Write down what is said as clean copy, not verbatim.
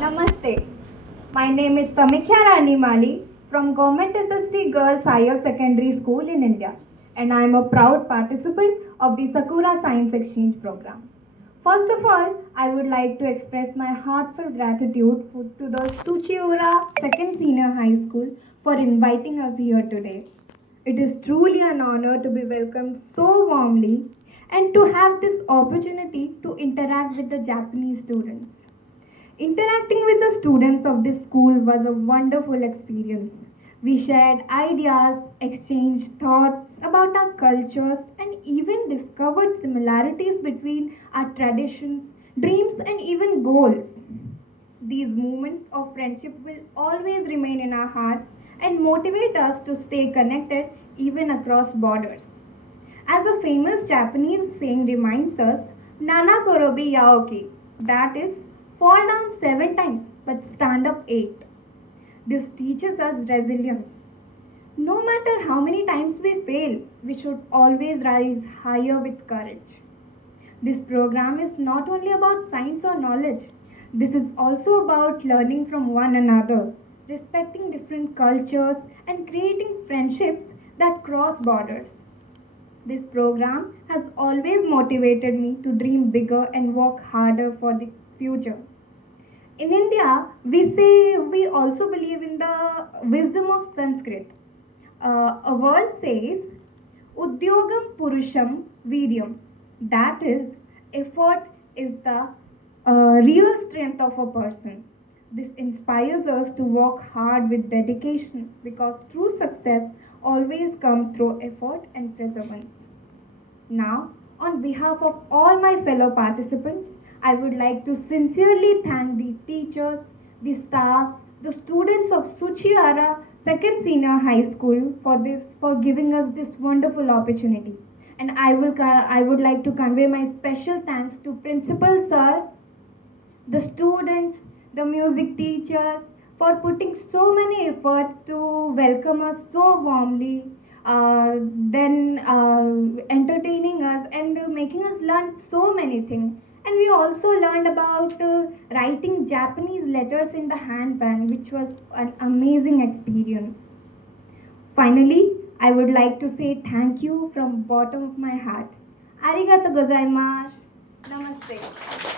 Namaste. My name is Samikhya Rani Mali from Government SST Girls Higher Secondary School in India, and I am a proud participant of the Sakura Science Exchange program. First of all, I would like to express my heartfelt gratitude to the Suchiura Second Senior High School for inviting us here today. It is truly an honor to be welcomed so warmly and to have this opportunity to interact with the Japanese students. Interacting with the students of this school was a wonderful experience. We shared ideas, exchanged thoughts about our cultures, and even discovered similarities between our traditions, dreams, and even goals. These moments of friendship will always remain in our hearts and motivate us to stay connected even across borders. As a famous Japanese saying reminds us, Nana Korobi Yaoki, that is, fall down 7 times but stand up 8. This teaches us resilience. No matter how many times we fail, we should always rise higher with courage. This program is not only about science or knowledge, this is also about learning from one another, respecting different cultures, and creating friendships that cross borders. This program has always motivated me to dream bigger and work harder for the future. In India, we also believe in the wisdom of Sanskrit. A word says, Udyogam Purusham Viryam. That is, effort is the real strength of a person. This inspires us to work hard with dedication because true success always comes through effort and perseverance. Now, on behalf of all my fellow participants, I would like to sincerely thank the teachers, the staffs, the students of Suchiara Second Senior High School for giving us this wonderful opportunity. And I would like to convey my special thanks to Principal Sir, the students, the music teachers for putting so many efforts to welcome us so warmly, then entertaining us and making us learn so many things. And we also learned about writing Japanese letters in the handpan, which was an amazing experience. Finally, I would like to say thank you from bottom of my heart. Arigato gozaimasu. Namaste.